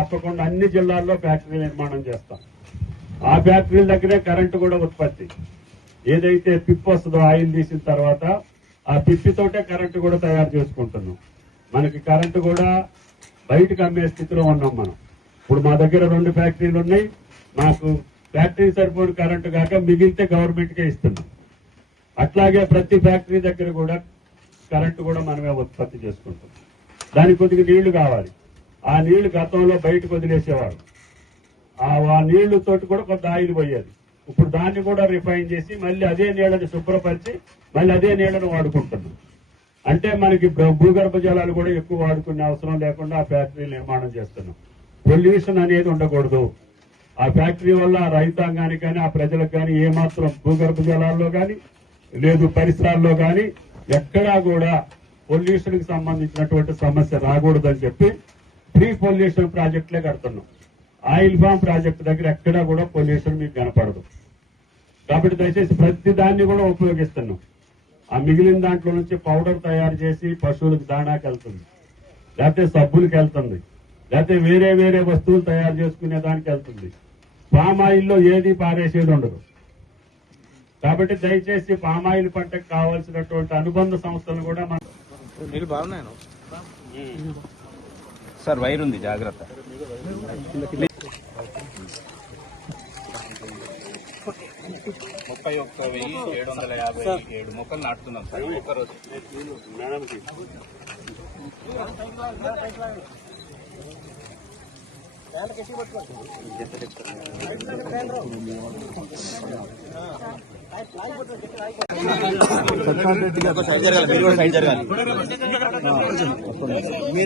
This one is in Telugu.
తప్పకుండా అన్ని జిల్లాల్లో ఫ్యాక్టరీ నిర్మాణం చేస్తాం. ఆ ఫ్యాక్టరీల దగ్గరే కరెంటు కూడా ఉత్పత్తి. ఏదైతే పిప్ వస్తుందో ఆయిల్ తీసిన తర్వాత ఆ పిప్పితోటే కరెంటు కూడా తయారు చేసుకుంటున్నాం. మనకి కరెంటు కూడా బయటకు అమ్మే స్థితిలో ఉన్నాం మనం. ఇప్పుడు మా దగ్గర 2 ఫ్యాక్టరీలు ఉన్నాయి. మాకు ఫ్యాక్టరీ సరిపోయిన కరెంటు కాక మిగిలితే గవర్నమెంట్కే ఇస్తున్నాం. అట్లాగే ప్రతి ఫ్యాక్టరీ దగ్గర కూడా కరెంటు కూడా మనమే ఉత్పత్తి చేసుకుంటాం. దానికి కొద్దిగా నీళ్లు కావాలి. ఆ నీళ్లు గతంలో బయటకు వదిలేసేవాడు. ఆ నీళ్లతోటి కూడా కొంత ఆయిల్ పోయేది. ఇప్పుడు దాన్ని కూడా రిఫైన్ చేసి మళ్ళీ అదే నీళ్లను శుభ్రపరిచి మళ్ళీ అదే నీళ్లను వాడుకుంటున్నాం. అంటే మనకి భూగర్భ జలాలు కూడా ఎక్కువ వాడుకునే అవసరం లేకుండా ఆ ఫ్యాక్టరీ నిర్మాణం చేస్తున్నాం. పొల్యూషన్ అనేది ఉండకూడదు. ఆ ఫ్యాక్టరీ వల్ల ఆ రైతాంగానికి కానీ ఆ ప్రజలకు కానీ ఏమాత్రం భూగర్భ జలాల్లో కానీ లేదు పరిసరాల్లో కానీ ఎక్కడా కూడా పొల్యూషన్ కి సంబంధించినటువంటి సమస్య రాకూడదని చెప్పి ప్రీ పొల్యూషన్ ప్రాజెక్టులే కడుతున్నాం. ఆయిల్ ఫామ్ ప్రాజెక్టు దగ్గర ఎక్కడా కూడా పొల్యూషన్ మీకు కనపడదు. కాబట్టి దయచేసి ప్రతి దాన్ని కూడా ఉపయోగిస్తున్నాం. ఆ మిగిలిన దాంట్లో నుంచి పౌడర్ తయారు చేసి పశువులకు దాణాకి వెళ్తుంది, లేకపోతే సబ్బులకు వెళ్తుంది, లేకపోతే వేరే వేరే వస్తువులు తయారు చేసుకునే దానికి వెళ్తుంది. పామ్ ఆయిల్లో ఏది పారేసేది ఉండదు. కాబట్టి దయచేసి పామాయిల్ పంటకు కావాల్సినటువంటి అనుబంధ సంస్థలు కూడా మన నీళ్ళు బాగున్నాయి సార్. వైర్ ఉంది, జాగ్రత్త. 31,757 మొక్కలు నాటుతున్నాం సార్ ఒక్కరోజు. సైడ్ జరగాలి.